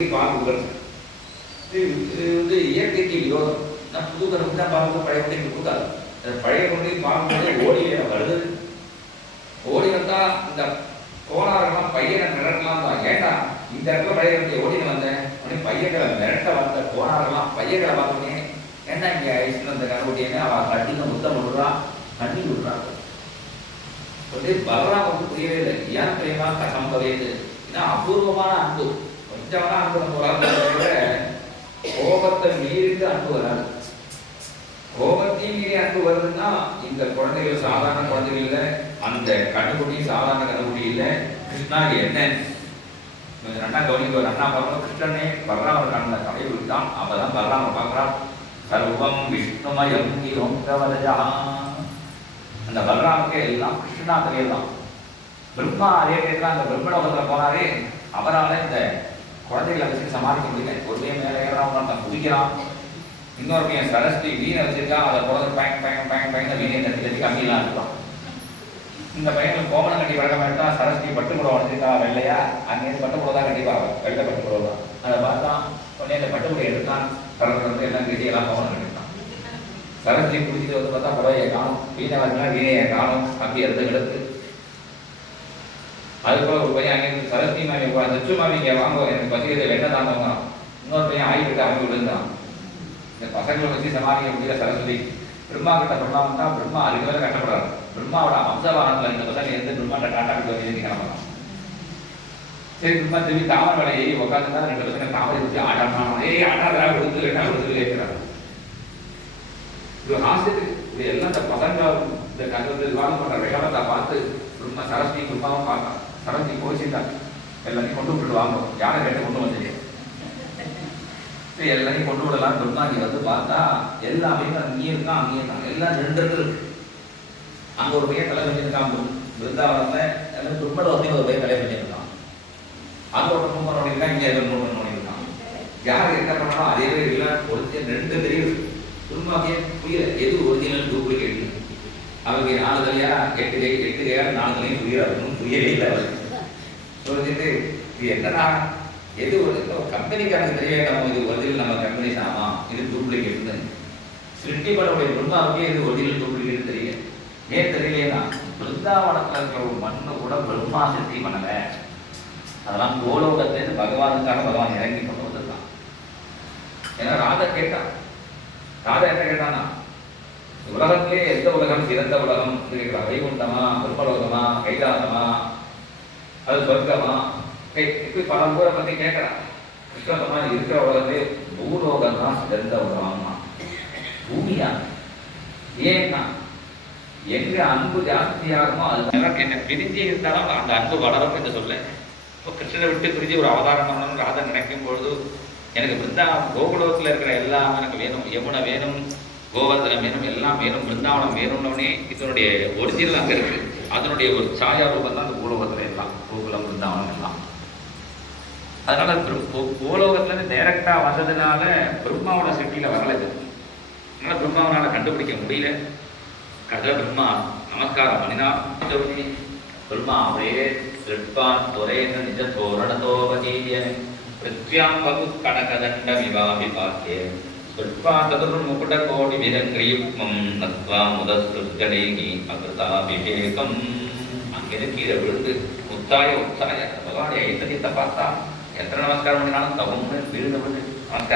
பால் கொடுக்குறது இது வந்து இயற்கைக்கு விரோதம். நான் புது கரும்பு தான் பால் பழைய கொண்டைக்கு கொடுக்காது. பழைய கொண்டை பால் ஓடி வருது. ஓடி வந்தா இந்த கோளாறுலாம் பையனை மிரட்டலாம் தான். ஏண்டா இந்த இடத்துல பழைய கொண்டை ஓடின்னு வந்தேன் அப்படின்னு பையன்களை மிரட்ட வந்த கோளாறுலாம் பையன்களை பார்த்தோன்னே ஏண்டா இங்கே ஐஸ்ல வந்த கரும்புட்டின்னு அவள் கட்டிங்க முத்தம் விடுறா, தண்ணி விடுறாங்க. சொல்லி பலராம் வந்து புரியவே இல்லை. ஏன் பிரியமா சம்பவேது ஏன்னா அபூர்வமான அன்பு. கொஞ்சமான அன்பு நம்ம வளர்ந்ததை கோபத்தை மீறிட்டு அன்பு வராது. கோபத்தையும் மீறி அன்பு வருதுன்னா இந்த குழந்தைகள் சாதாரண குழந்தைகள் இல்லை, அந்த கண்ணுக்குட்டியும் சாதாரண கண்ணுக்குட்டி இல்லை. கிருஷ்ணா என்ன ரெண்டா கவனிக்க ஒரு அண்ணா பார்க்கணும். கிருஷ்ணனே பலராமர் கண்ண தலை விட்டான். அப்பதான் பலராமர் பார்க்கிறான். சர்வம் விஷ்ணுமயம் அந்த பலராமுக்கே எல்லாம் கிருஷ்ணா தலையெல்லாம். பிரம்மா அதே கேட்கலாம். அந்த பிரம்மலோகத்தில் போனாரே அவரால் இந்த குழந்தைகளை வச்சு சமாளிக்க முடியல. ஒரு பையன் மேலே ஏறான், தான் குதிக்கிறான். இன்னொரு பையன் சரஸ்வதி வீணை வச்சிருக்கா. அதை குழந்தை பயன் பயன் பயன் பயன் வீணை தட்டி தட்டி கம்மியெல்லாம் இருக்கலாம். இந்த பையனுக்கு கோமணம் கட்டி வழக்கம் எடுத்தா சரஸ்வதி பட்டுப்புடவை வச்சிருக்கா வெள்ளையா. அங்கேருந்து பட்டுப்புடவை தான் கட்டிப்பா, வெள்ளை பட்டுப்புடவை தான். அதை பார்த்தான் உடனே அந்த பட்டுப்புடவை எடுத்தான். கடற்கரை எல்லாம் கட்டி எல்லாம் கோமணம் கட்டிட்டான். சரஸ்வதி குடிச்சிட்டு வந்து பார்த்தா புடவையை காணும், வீணை வச்சுனா வீணையை காணும், கம்பி எடுத்து கிடக்கு. அதுபோல ஒரு பையன் அங்கே சரஸ்வதி மாமி தச்சு மாமி இங்கே வாங்க எனக்கு பசிக்கிறது வெண்ணெய் தாண்டவங்க. இன்னொரு பையன் ஆகிட்டு அவங்க விழுந்தான். இந்த பசங்களை வச்சு சமாளிக்க முடியல சரஸ்வதி. பிரம்மா கிட்ட பிரம்மாவா பிரம்மா அதுக்கு வேலை கட்டப்படுறாரு. பிரம்மாவோட அம்சவாகனத்தில் இந்த பசங்க எந்த பிரம்மாட்ட காட்டாக்கிட்டு வந்து கிளம்பலாம். சரி பிரம்மா திரும்பி தாமரை வேலை ஏறி உட்காந்துதான் 2 பசங்க தாமரை வச்சு ஆடாடணும். ஆடாதா கொடுத்து கேட்கிறாரு. இது ஹாஸ்யத்துக்கு இது எல்லாம் இந்த பசங்க இந்த கண்டு விவாதம் பண்ற விஷமத்தை பார்த்து பிரம்மா சரஸ்வதி பிரம்மாவும் பார்த்தான். சரஸ்வதி கோச்சிட்டாங்க. எல்லாத்தையும் கொண்டு விட்டுடுவாங்க. யாரை கேட்ட கொண்டு வந்துட்டு எல்லாரையும் கொண்டு விடலாம். பிரம்மாஜி வந்து பார்த்தா எல்லாமே அங்கேயும் இருக்கான், அங்கேயும் இருக்காங்க. எல்லாம் 2 இருக்கு. அங்க ஒரு பையன் கல்யாணம் பண்ணியிருக்கான். பிருந்தாவனத்துல எல்லாம் துர்மலோகத்தையும் ஒரு பையன் கல்யாணம் பண்ணியிருக்கான். அங்க ஒரு மூணு இருக்கான், இங்கே 3 இருக்கான். யார் என்ன பண்ணாலும் அதே பேர் இல்லை. ஒரிஜினல் 2 தெரியும். துர்மாக்கே புரியல எது ஒரிஜினல் டூப்ளிகேட். அவங்க 4 தலையா 8 கையா 4 தலையும் புரியாது. புரியவே இல்லை அவர் சொல்லிட்டு இது என்னன்னா எது ஒரு கம்பெனிக்காரங்க தெரிய வேண்டாமோ இது ஒரிஜினல் நம்ம கம்பெனி சாமா இது டூப்ளிகேட்னு. சிருஷ்டிபடவுடைய பிருந்தாவுக்கே இது ஒரிஜினல் டூப்ளிகேட் தெரியும். ஏன் தெரியலையா பிருந்தாவனத்தில் இருக்கிற ஒரு மண்ணு கூட பிரம்மா சிருஷ்டி பண்ணல. அதெல்லாம் கோலோகத்திலிருந்து பகவானுக்காக பகவான் இறங்கி கொண்டு வந்திருக்கான். ஏன்னா ராதா கேட்டான். ராதா என்ன கேட்டானா உலகத்திலே எந்த உலகம் சிறந்த உலகம் கேட்கிறான். வைகுண்டமா, பிரம்மலோகமா, கைலாசமா, அது சொர்க்கமா, இப்படி பல ஊரை பத்தி கேட்கிறான். கிருஷ்ணமா இருக்கிற உலகத்திலே பூலோகம் தான் சிறந்த உலகமா. பூமியா ஏன்னா எங்க அன்பு ஜாஸ்தியாகுமோ அது என்ன பிரிஞ்சு இருந்தாலும் அந்த அன்பு வளரும் என்று சொல்ல. இப்போ கிருஷ்ணனை விட்டு பிரிஞ்சு ஒரு அவதாரம் பண்ணணும்னு ராதா நினைக்கும் பொழுது எனக்கு பிருந்தாவனம் கோகுலோகத்தில் இருக்கிற எல்லாம் எனக்கு வேணும். யமுனை வேணும், கோவர்தனம் வேணும், எல்லாம் வேணும், பிருந்தாவனம் வேணும்னே இதனுடைய ஒரிஜினல் அங்கே இருக்கு. அதனுடைய ஒரு சாயா ரூபம் தான் அந்த பூலோகத்தில் எல்லாம் கோகுலம் பிருந்தாவனம் எல்லாம். அதனால பூலோகத்துலேருந்து டைரக்டா வந்ததுனால பிரம்மாவோட சிட்டியில வரலை. அதனால பிரம்மாவனால கண்டுபிடிக்க முடியல. கதை பிரம்மா நமஸ்காரம் பண்ணினா பிரம்மா அவரே திருப்பான் துறைன்னு நிஜ தோரணதோபதீய பிருத்யாம் பகு கடகதண்ட விவாபிபாக்கிய முக்குட கோடி விரங்கிரியுக்மம் நத்வா முதஸ்ருஜடேகி அகிருதாபிஷேகம். அங்கிருந்து கீழே விழுந்து முத்தாய உத்தாய பகவானுடைய ஐத்தரியத்தை பார்த்தா எத்தனை நமஸ்காரம் பண்ணினாலும் தகும்னு விழுந்து நமஸ்காரம்.